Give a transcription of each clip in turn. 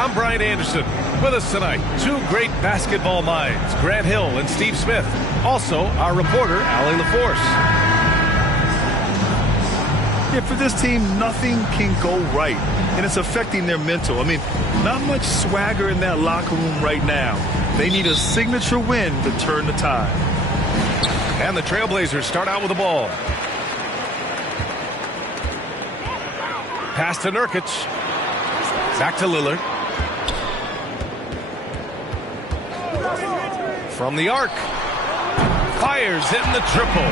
I'm Brian Anderson. With us tonight, two great basketball minds, Grant Hill and Steve Smith. Also, our reporter, Allie LaForce. Yeah, for this team, nothing can go right, and it's affecting their mental. I mean, not much swagger in that locker room right now. They need a signature win to turn the tide. And the Trailblazers start out with the ball. Pass to Nurkic. Back to Lillard. From the arc. Fires hitting the triple.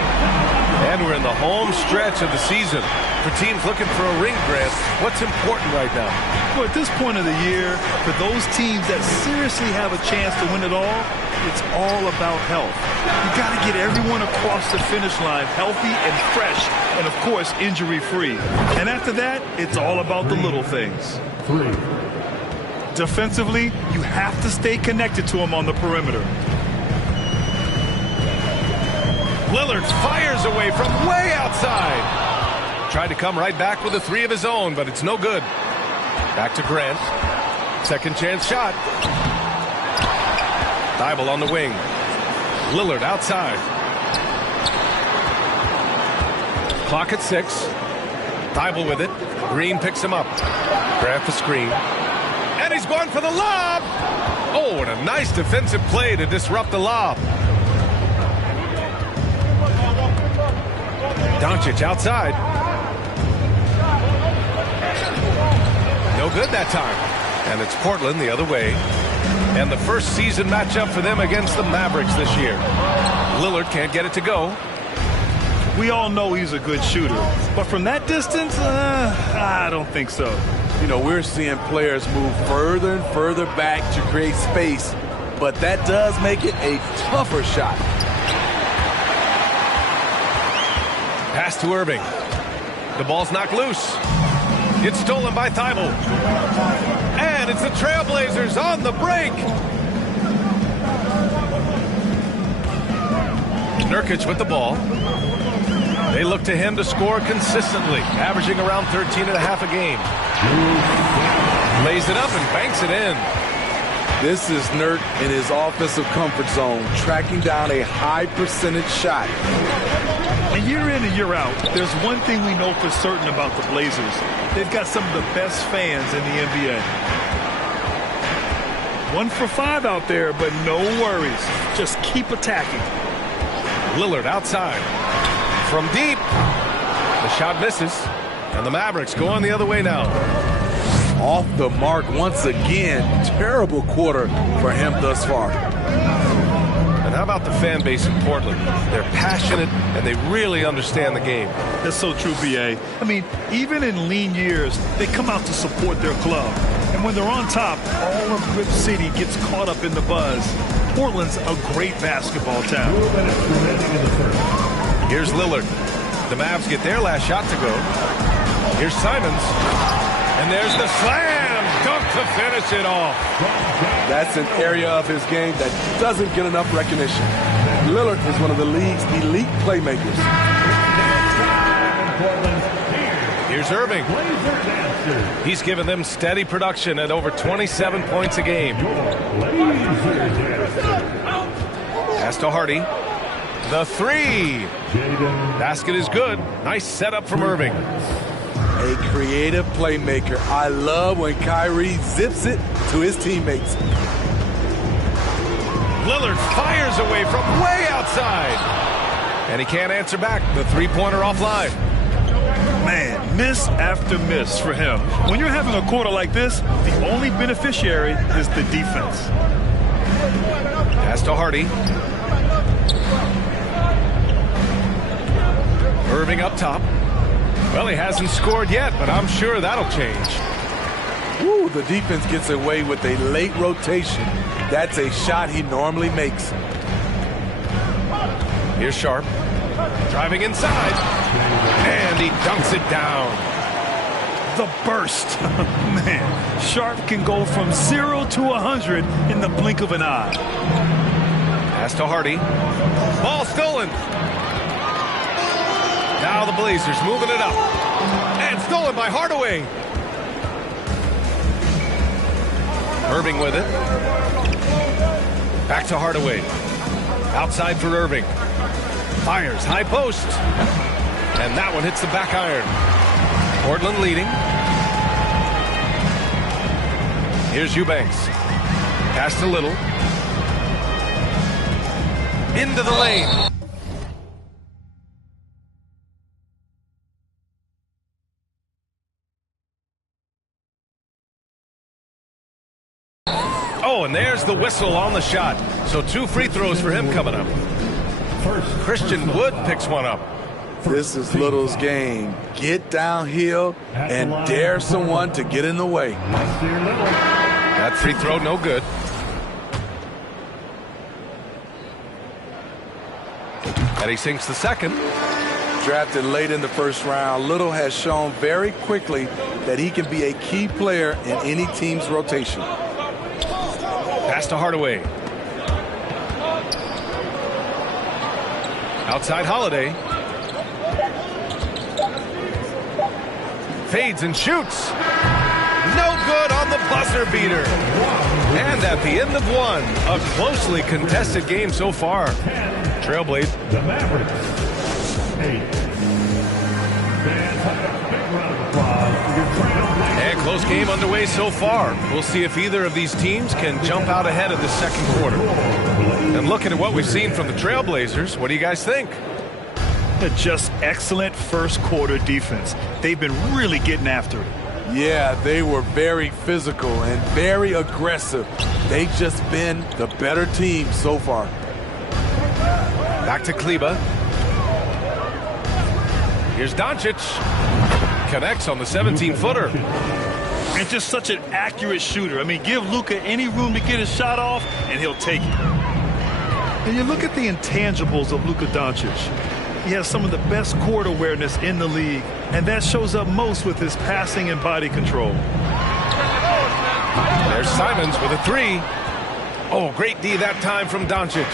And we're in the home stretch of the season. For teams looking for a ring, Grant, what's important right now? Well, at this point of the year, for those teams that seriously have a chance to win it all, it's all about health. You got to get everyone across the finish line healthy and fresh, and of course, injury-free. And after that, it's all about the little things. Defensively, you have to stay connected to them on the perimeter. Lillard fires away from way outside. Tried to come right back with a three of his own, but it's no good. Back to Grant. Second chance shot. Thibault on the wing. Lillard outside. Clock at 6. Thibault with it. Green picks him up. Grant the screen. And he's going for the lob. Oh, and a nice defensive play to disrupt the lob. Doncic outside. No good that time. And it's Portland the other way. And the first season matchup for them against the Mavericks this year. Lillard can't get it to go. We all know he's a good shooter. But from that distance, I don't think so. You know, we're seeing players move further and further back to create space. But that does make it a tougher shot. Pass to Irving. The ball's knocked loose. It's stolen by Thibault. And it's the Trailblazers on the break. Nurkic with the ball. They look to him to score consistently, averaging around 13.5 a game. Lays it up and banks it in. This is Nurk in his offensive comfort zone, tracking down a high percentage shot. And year in and year out, there's one thing we know for certain about the Blazers. They've got some of the best fans in the NBA. 1 for 5 out there, but no worries. Just keep attacking. Lillard outside. From deep. The shot misses. And the Mavericks going the other way now. Off the mark once again. Terrible quarter for him thus far. And how about the fan base in Portland? They're passionate, and they really understand the game. That's so true, B.A. I mean, even in lean years, they come out to support their club. And when they're on top, all of Rip City gets caught up in the buzz. Portland's a great basketball town. Here's Lillard. The Mavs get their last shot to go. Here's Simons. And there's the slam dunk to finish it off. That's an area of his game that doesn't get enough recognition. Lillard is one of the league's elite playmakers. Here's Irving. He's given them steady production at over 27 points a game. Pass to Hardy. The three. Basket is good. Nice setup from Irving. A creative playmaker. I love when Kyrie zips it to his teammates. Lillard fires away from way outside. And he can't answer back. The three-pointer offline. Man, miss after miss for him. When you're having a quarter like this, the only beneficiary is the defense. Pass to Hardy. Irving up top. Well, he hasn't scored yet, but I'm sure that'll change. Woo, the defense gets away with a late rotation. That's a shot he normally makes. Here's Sharp. Driving inside. And he dunks it down. The burst. Man, Sharp can go from 0 to 100 in the blink of an eye. Pass to Hardy. Ball stolen. Now the Blazers moving it up. And stolen by Hardaway. Irving with it. Back to Hardaway. Outside for Irving. Fires, high post. And that one hits the back iron. Portland leading. Here's Eubanks. Pass to Little. Into the lane. Oh, and there's the whistle on the shot. So 2 free throws for him coming up. Christian Wood picks one up. This is Little's game. Get downhill and dare someone to get in the way. That free throw no good. And he sinks the second. Drafted late in the first round, Little has shown very quickly that he can be a key player in any team's rotation. Pass to Hardaway. Outside Holiday. Fades and shoots. No good on the buzzer beater. And at the end of one, a closely contested game so far. Trailblazers. The Mavericks. 8. And close game underway so far. We'll see if either of these teams can jump out ahead of the second quarter. And looking at what we've seen from the Trailblazers, what do you guys think? Just excellent first quarter defense. They've been really getting after it. Yeah, they were very physical and very aggressive. They've just been the better team so far. Back to Kleba. Here's Doncic. Connects on the 17-footer. And just such an accurate shooter. I mean, give Luka any room to get his shot off, and he'll take it. And you look at the intangibles of Luka Doncic. He has some of the best court awareness in the league, and that shows up most with his passing and body control. There's Simons with a 3. Oh, great D that time from Doncic.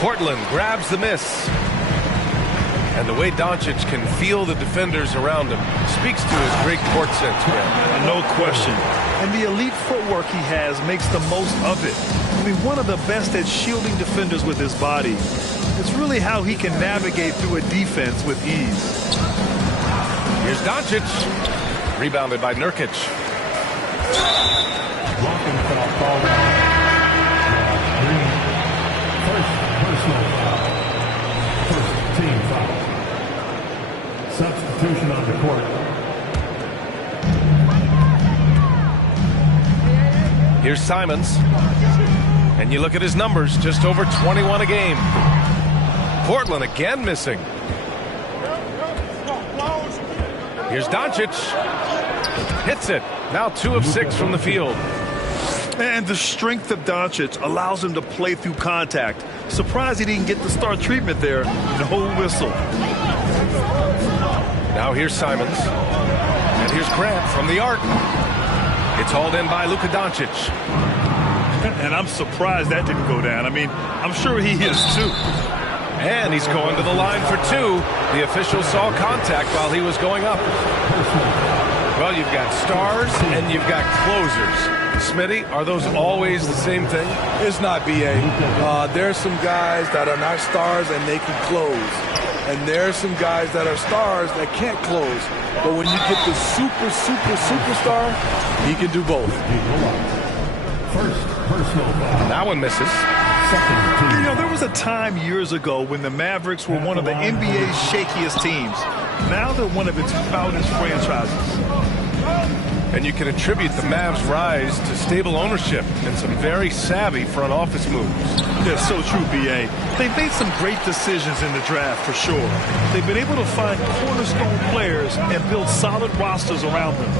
Portland grabs the miss. And the way Doncic can feel the defenders around him speaks to his great court sense, Grant. No question. And the elite footwork he has makes the most of it. I mean, one of the best at shielding defenders with his body. It's really how he can navigate through a defense with ease. Here's Doncic. Rebounded by Nurkic. Blocking foul called. First personal foul. First team foul. Substitution on the court. Here's Simons. And you look at his numbers, just over 21 a game. Portland again missing. Here's Doncic. Hits it. Now 2 of 6 from the field. And the strength of Doncic allows him to play through contact. Surprised he didn't get the star treatment there. No whistle. Now here's Simons. And here's Grant from the arc. It's hauled in by Luka Doncic. And I'm surprised that didn't go down. I mean, I'm sure he is too. And he's going to the line for 2. The official saw contact while he was going up. Well, you've got stars and you've got closers. Smitty, are those always the same thing? It's not, B.A. There's some guys that are not stars and they can close. And there's some guys that are stars that can't close. But when you get the superstar, he can do both. First personal foul. That one misses. You know, there was a time years ago when the Mavericks were one of the NBA's shakiest teams. Now they're one of its proudest franchises. And you can attribute the Mavs' rise to stable ownership and some very savvy front office moves. That's so true, B.A. They've made some great decisions in the draft, for sure. They've been able to find cornerstone players and build solid rosters around them.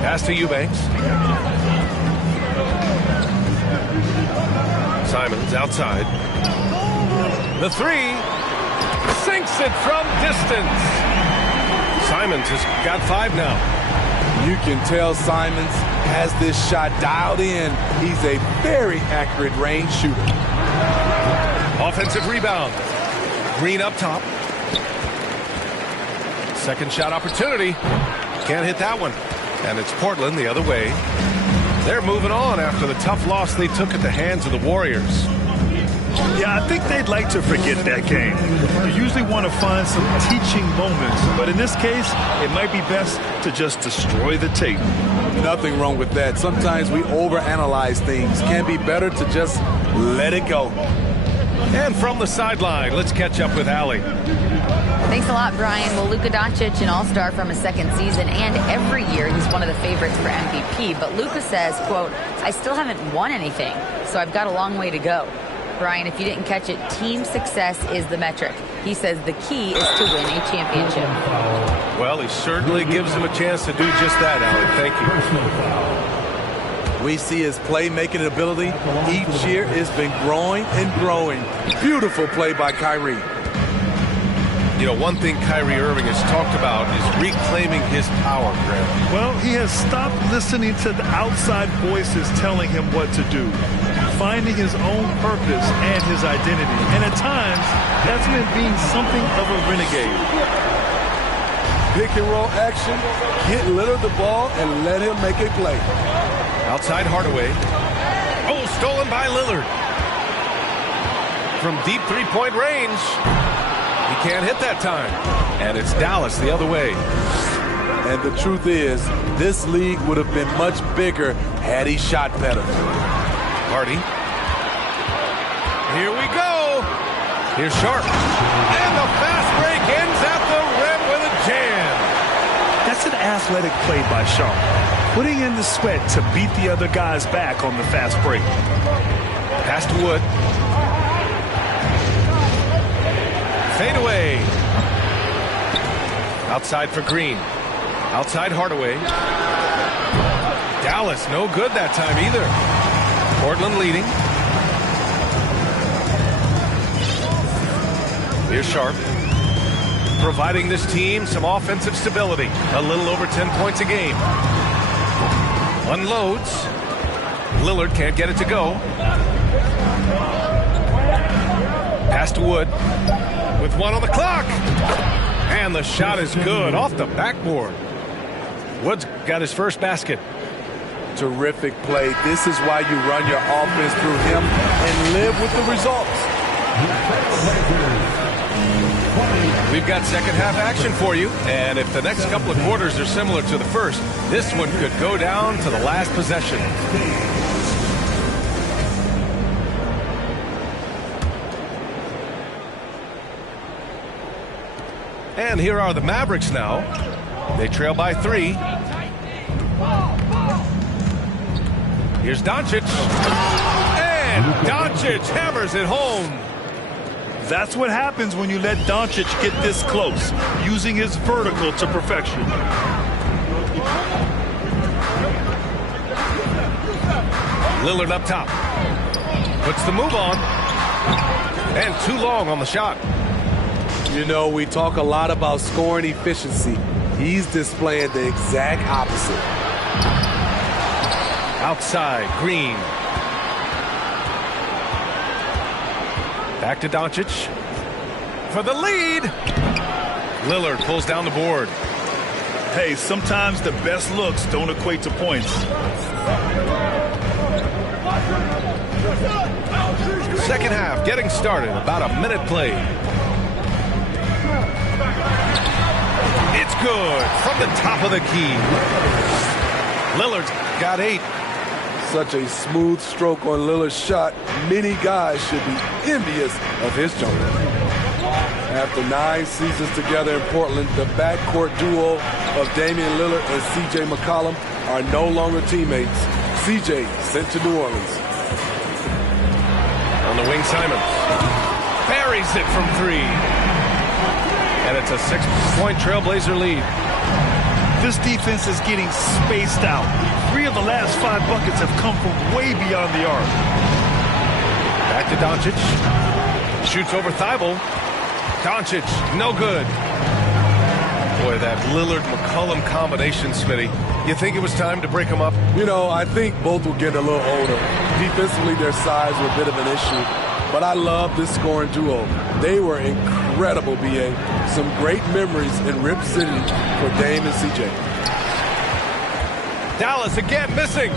Pass to Eubanks. Simons outside. The 3. Sinks it from distance. Simons has got 5 now. You can tell Simons has this shot dialed in. He's a very accurate range shooter. Offensive rebound. Green up top. Second shot opportunity. Can't hit that one. And it's Portland the other way. They're moving on after the tough loss they took at the hands of the Warriors. Yeah, I think they'd like to forget that game. You usually want to find some teaching moments, but in this case, it might be best to just destroy the tape. Nothing wrong with that. Sometimes we overanalyze things. Can be better to just let it go. And from the sideline, let's catch up with Allie. Thanks a lot, Brian. Well, Luka Doncic, an all-star from his second season, and every year he's one of the favorites for MVP. But Luka says, quote, I still haven't won anything, so I've got a long way to go. Brian, if you didn't catch it, team success is the metric. He says the key is to win a championship. Well, he certainly gives him a chance to do just that, Allie. Thank you. We see his playmaking ability each year has been growing and growing. Beautiful play by Kyrie. You know, one thing Kyrie Irving has talked about is reclaiming his power, Graham. Well, he has stopped listening to the outside voices telling him what to do, finding his own purpose and his identity. And at times, that's meant being something of a renegade. Pick and roll action, get Lillard the ball, and let him make a play. Outside Hardaway. Oh, stolen by Lillard. From deep three-point range. He can't hit that time. And it's Dallas the other way. And the truth is, this league would have been much bigger had he shot better. Hardy. Here we go. Here's Sharp. And the fast break ends at the rim with a jam. That's an athletic play by Sharp, putting in the sweat to beat the other guys back on the fast break. Pass to Wood. Fade away. Outside for Green. Outside Hardaway. Dallas no good that time either. Portland leading. Here's Sharp. Providing this team some offensive stability. A little over 10 points a game. Unloads. Lillard can't get it to go. Pass to Wood. With one on the clock. And the shot is good off the backboard. Wood's got his first basket. Terrific play. This is why you run your offense through him and live with the results. We've got second half action for you. And if the next couple of quarters are similar to the first, this one could go down to the last possession. And here are the Mavericks now. They trail by 3. Here's Doncic. And Doncic hammers it home. That's what happens when you let Doncic get this close, using his vertical to perfection. Lillard up top. Puts the move on. And too long on the shot. You know, we talk a lot about scoring efficiency. He's displaying the exact opposite. Outside, Green. Back to Doncic. For the lead. Lillard pulls down the board. Hey, sometimes the best looks don't equate to points. Second half getting started. About a minute played. It's good from the top of the key. Lillard's got 8. Such a smooth stroke on Lillard's shot. Many guys should be envious of his jumper. After 9 seasons together in Portland, the backcourt duo of Damian Lillard and C.J. McCollum are no longer teammates. C.J. sent to New Orleans. On the wing, Simons. Buries it from 3. And it's a 6-point Trailblazer lead. This defense is getting spaced out. 3 of the last 5 buckets have come from way beyond the arc. Back to Doncic. Shoots over Thibault. Doncic, no good. Boy, that Lillard-McCollum combination, Smitty. You think it was time to break them up? You know, I think both were getting a little older. Defensively, their size were a bit of an issue. but I love this scoring duo. They were incredible, B.A. Some great memories in Rip City for Dame and C.J. Dallas again missing.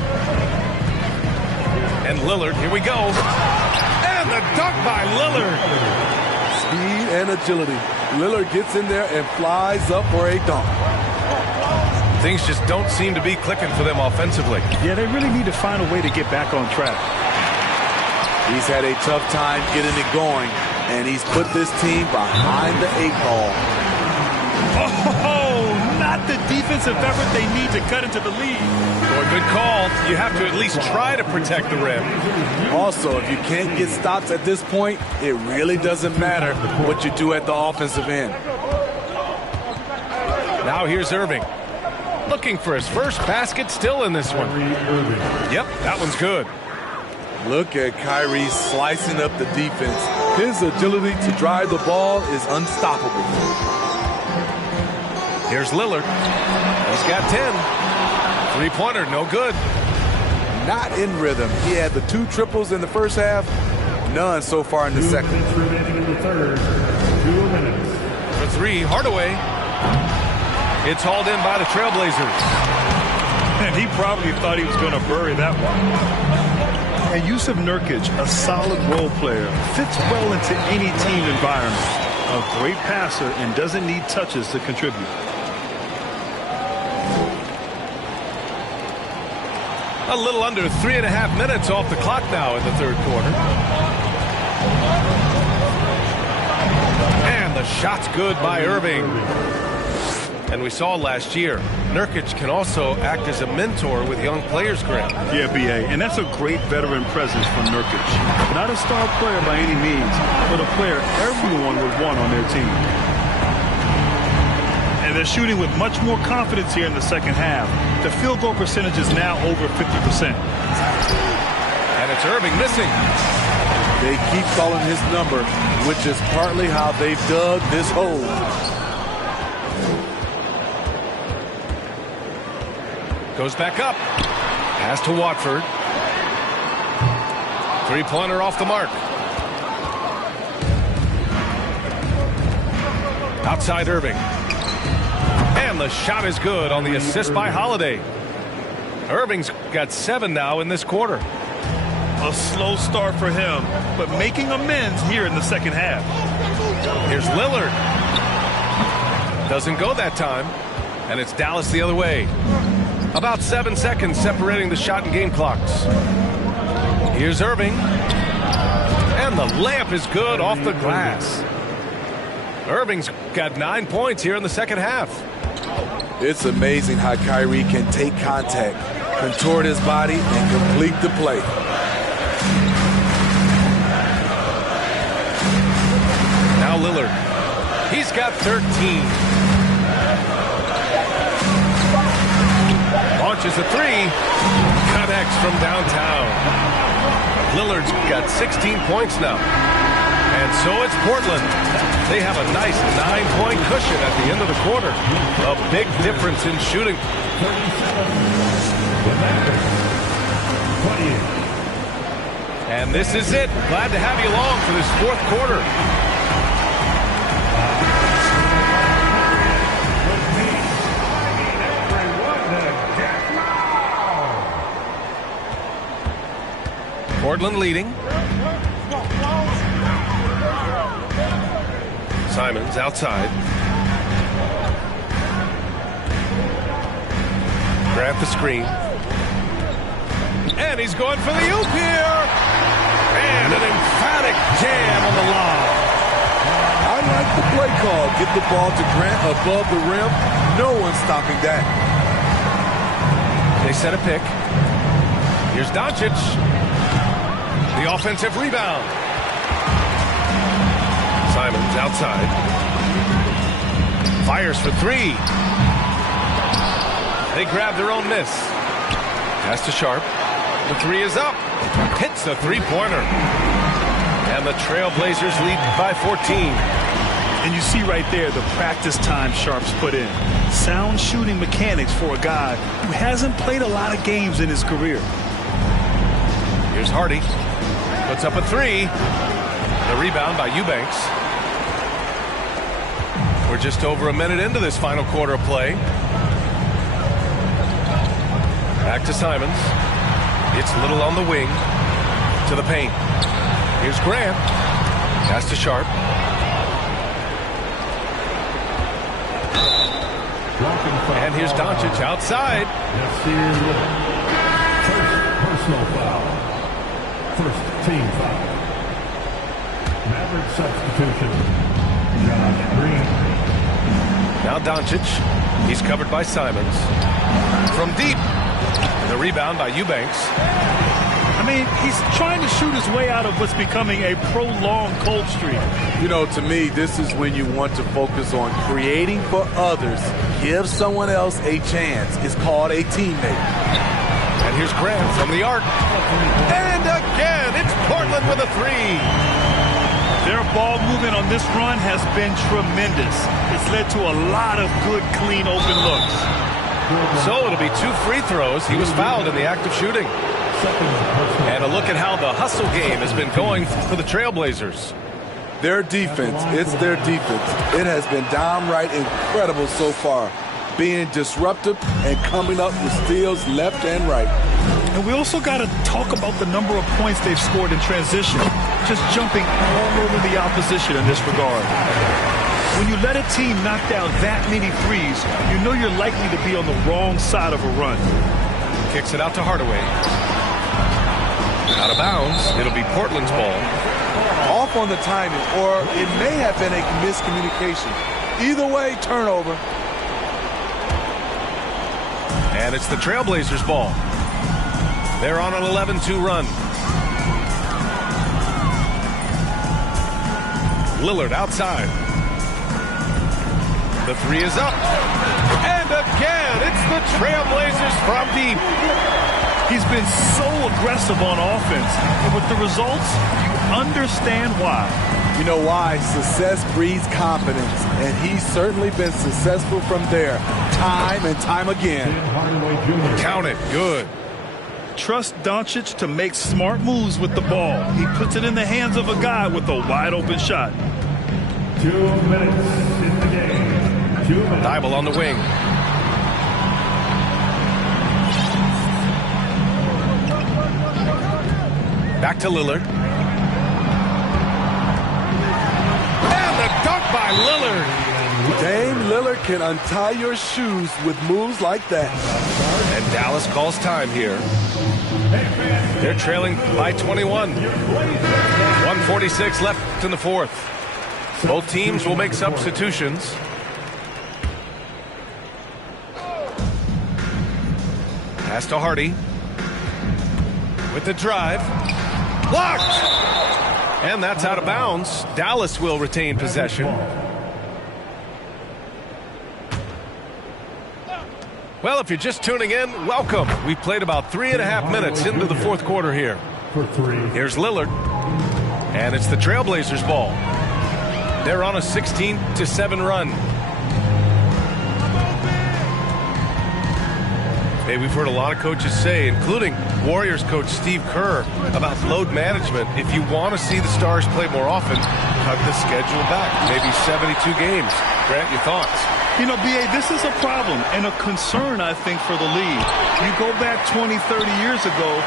And Lillard, here we go. And the dunk by Lillard. Speed and agility. Lillard gets in there and flies up for a dunk. Things just don't seem to be clicking for them offensively. Yeah, they really need to find a way to get back on track. He's had a tough time getting it going, and he's put this team behind the 8 ball. Oh, not the defensive effort they need to cut into the lead. Boy, good call. You have to at least try to protect the rim. Also, if you can't get stops at this point, it really doesn't matter what you do at the offensive end. Now here's Irving. Looking for his first basket still in this one. Yep, that one's good. Look at Kyrie slicing up the defense. His agility to drive the ball is unstoppable. Here's Lillard. He's got 10. Three-pointer, no good. Not in rhythm. He had the 2 triples in the first half, none so far in the second. Remaining in the third. 2 minutes. For 3, Hardaway. It's hauled in by the Trailblazers. And he probably thought he was going to bury that one. And Yusuf Nurkic, a solid role player, fits well into any team environment. A great passer and doesn't need touches to contribute. A little under 3.5 minutes off the clock now in the third quarter. And the shot's good by Irving. And we saw last year, Nurkic can also act as a mentor with young players, Graham. Yeah, B.A., and that's a great veteran presence from Nurkic. Not a star player by any means, but a player everyone would want on their team. And they're shooting with much more confidence here in the second half. The field goal percentage is now over 50%. And it's Irving missing. They keep calling his number, which is partly how they've dug this hole. Goes back up. Pass to Watford. Three-pointer off the mark. Outside Irving. And the shot is good on the assist by Holiday. Irving's got 7 now in this quarter. A slow start for him, but making amends here in the second half. Here's Lillard. Doesn't go that time. And it's Dallas the other way. About 7 seconds separating the shot and game clocks. Here's Irving. And the layup is good off the glass. Irving's got 9 points here in the second half. It's amazing how Kyrie can take contact, contort his body, and complete the play. Now Lillard. He's got 13. Launches a 3. Connects from downtown. Lillard's got 16 points now. And so it's Portland. They have a nice 9-point cushion at the end of the quarter. A big difference in shooting. 28. And this is it. Glad to have you along for this fourth quarter. Portland leading. Simons outside. Grab the screen. And he's going for the oop here. And an emphatic jam on the lob. I like the play call. Get the ball to Grant above the rim. No one's stopping that. They set a pick. Here's Doncic. The offensive rebound. Simons outside. Fires for 3. They grab their own miss. Pass to Sharp. The 3 is up. Hits the three-pointer. And the Trailblazers lead by 14. And you see right there the practice time Sharp's put in. Sound shooting mechanics for a guy who hasn't played a lot of games in his career. Here's Hardy. Puts up a 3. The rebound by Eubanks. We're just over a minute into this final quarter of play. Back to Simons. It's Little on the wing. To the paint. Here's Grant. Pass to Sharp. And here's Doncic outside. First personal foul. First team foul. Maverick substitution. Josh Green. Now Doncic. He's covered by Simons. From deep. The rebound by Eubanks. I mean, he's trying to shoot his way out of what's becoming a prolonged cold streak. You know, to me, this is when you want to focus on creating for others. Give someone else a chance. It's called a teammate. And here's Grant from the arc. And again, it's Portland with a three. Their ball movement on this run has been tremendous. It's led to a lot of good, clean, open looks. So it'll be 2 free throws. He was fouled in the act of shooting. And a look at how the hustle game has been going for the Trailblazers. Their defense, it's their defense. It has been downright incredible so far. Being disruptive and coming up with steals left and right. And we also got to talk about the number of points they've scored in transition. Just jumping all over the opposition in this regard. When you let a team knock down that many threes, you know you're likely to be on the wrong side of a run. Kicks it out to Hardaway. Out of bounds. It'll be Portland's ball. Off on the timing, or it may have been a miscommunication. Either way, turnover. And it's the Trailblazers' ball. They're on an 11-2 run. Lillard outside. The three is up. And again, it's the Trailblazers from deep. He's been so aggressive on offense. And with the results, you understand why. You know why? Success breeds confidence. And he's certainly been successful from there. Time and time again. Count it. Good. Trust Doncic to make smart moves with the ball. He puts it in the hands of a guy with a wide open shot. 2 minutes in the game. 2 minutes. Thibault on the wing. Back to Lillard. And the dunk by Lillard. Dame Lillard can untie your shoes with moves like that. And Dallas calls time here. They're trailing by 21. 1:46 left in the fourth. Both teams will make substitutions. Pass to Hardy. With the drive. Blocked! And that's out of bounds. Dallas will retain possession. Well, if you're just tuning in, welcome. We've played about 3.5 minutes into the fourth quarter here. Here's Lillard. And it's the Trailblazers' ball. They're on a 16-7 run. Hey, we've heard a lot of coaches say, including Warriors coach Steve Kerr, about load management. If you want to see the Stars play more often, cut the schedule back. Maybe 72 games. Grant, your thoughts? You know, B.A., this is a problem and a concern, I think, for the league. You go back 20, 30 years ago,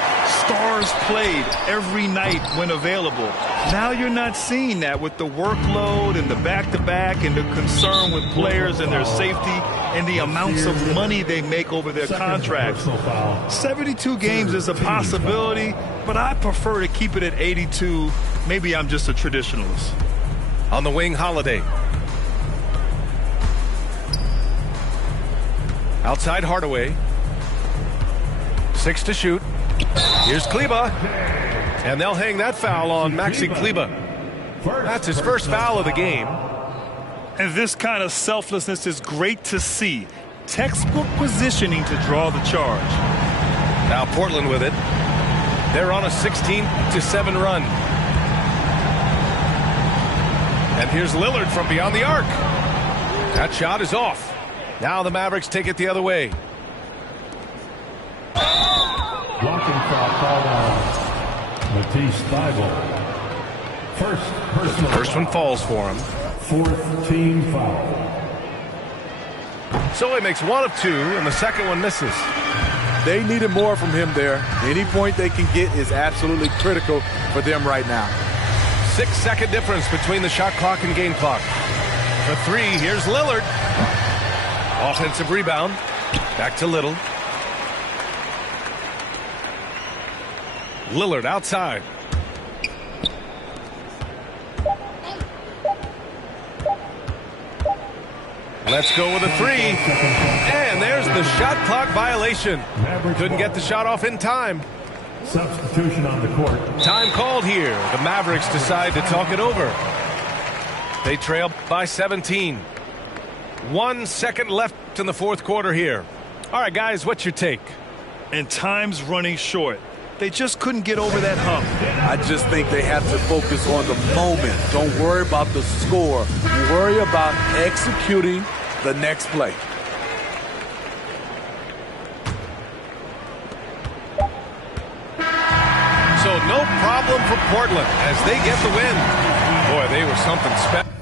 Stars played every night when available. Now you're not seeing that with the workload and the back-to-back and the concern with players and their safety and the amounts of money they make over their contracts. 72 games is a possibility, but I prefer to keep it at 82. Maybe I'm just a traditionalist. On the wing, Holiday. Outside Hardaway. 6 to shoot. Here's Kleba. And they'll hang that foul on Maxi Kleba. That's his first foul of the game. And this kind of selflessness is great to see. Textbook positioning to draw the charge. Now Portland with it. They're on a 16-7 run. And here's Lillard from beyond the arc. That shot is off. Now the Mavericks take it the other way. Blocking foul called on Matisse Thibault. First one falls for him. Fourth team foul. So he makes one of two, and the second one misses. They needed more from him there. Any point they can get is absolutely critical for them right now. 6-second difference between the shot clock and game clock. For three, here's Lillard. Offensive rebound. Back to Little. Lillard outside. Let's go with a three. And there's the shot clock violation. Couldn't get the shot off in time. Substitution on the court. Time called here. The Mavericks decide to talk it over. They trail by 17. 1 second left in the fourth quarter here. All right, guys, what's your take? And time's running short. They just couldn't get over that hump. I just think they have to focus on the moment. Don't worry about the score. Worry about executing the next play. So no problem for Portland as they get the win. Boy, they were something special.